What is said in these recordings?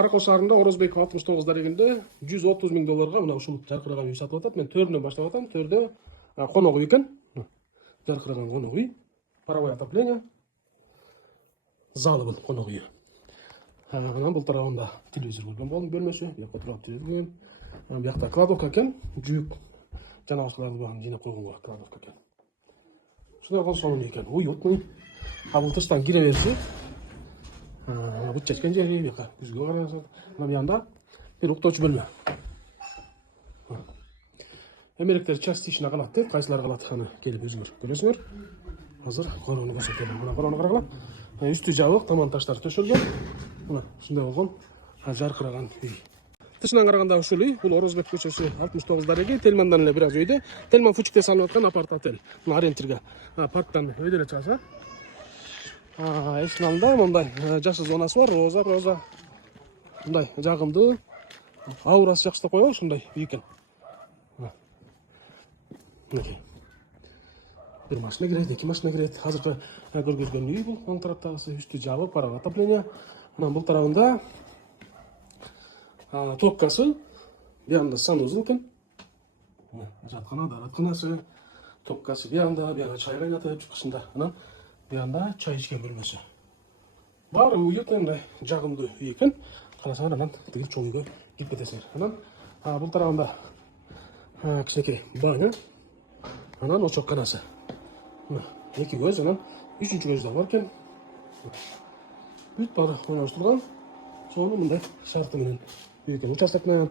Каракол шаарында Орозбек 69 дарегинде $130,000 мына ушул жаркыраган үй сатып атат. Мен төрүнөн баштап атам. Төрдө конок үй экен. Жаркыраган конок үй. Паровое отопление. Залы бул конок үй. Анан бул тарабында телевизор көргөн болдум бөлмөсү. Бияка турап телевизор. Биякта кладовка экен. Жүйүк жана башкаларды багын жыйнап койгонго кладовка экен. Ушундай консолный экен. Уютный. Бул тыштан кире бериши. Бут чечкен жери бияка күзгө карасаң. Мына буянда бир уктоочу бөлмө. Эмеректер частично калат деп, кайсылар калат аны келип өзүңөр көрөсүңөр. Азыр короону көрсөтөм. Мына короону карагыла. Үстү жабык, таман таштар төшөлгөн. Мына ушундай болгон жаркыраган үй. Тышынан караганда ушул үй, бул Орозбек көчөсү 69 дареги, Тельмандан эле бир аз өйдө. Тельман Фучикте салынып аткан апарт-отель. Мына ориентирге парктан өйдө эле чыгаса. Эшиктин алдында мындай жашыл зонасы бар, роза. Мындай жагымдуу. Аурасы жакшы деп коебу, ушундай үй экен. Мынакей. Bir машина кирет, эки машина кирет. Азыркы көргөзгөн үй бул. Оң тараптагысы үстү жабык, паровое отопление. Анан бул тарабында топкасы, буянда санузел экен. Жаткана, даратканасы, топкасы буянда чай кайнатып чыкышында. Анан буянда чай ичкен бөлмөсү. Баары уютный, мындай жагымдуу үй экен. Карасаңар анан тигил чоң үйгө кирип кетесиңер. Анан бул тарабында кичинекей баня. Анан очокканасы. Эки көз, анан үчүнчү көз да бар экен. Бүт баары ойноштурган. Сону мындай шарты менен үй экен. Участок менен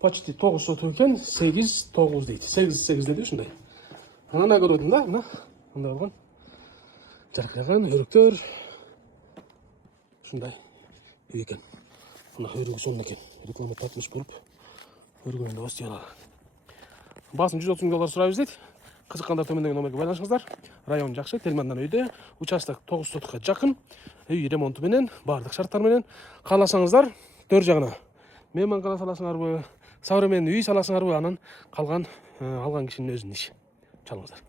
почти 9 соток экен, 8-9 дейт. 8 деди ушундай. Анан огородунда мына мындай болгон. Жаркыраган өрүктөр. Ушундай үй экен. Мына өрүгү сонун экен. Реклама тартылыш болуп өрүгүнөн да бастыялар. Басым $130,000 сурайбыз дейт. Кызыккандар төмөндөгү номерге байланышыңыздар. Район жакшы, Тельмандан өйдө, участок 9 сотокко жакын. Үй ремонту менен, бардык шарттар менен. Кааласаңыздар, төр жагына мейманкана саласыңарбы, современный үй саласыңарбы, анан калган алган кишинин өзүнүн иши. Чалыңыздар.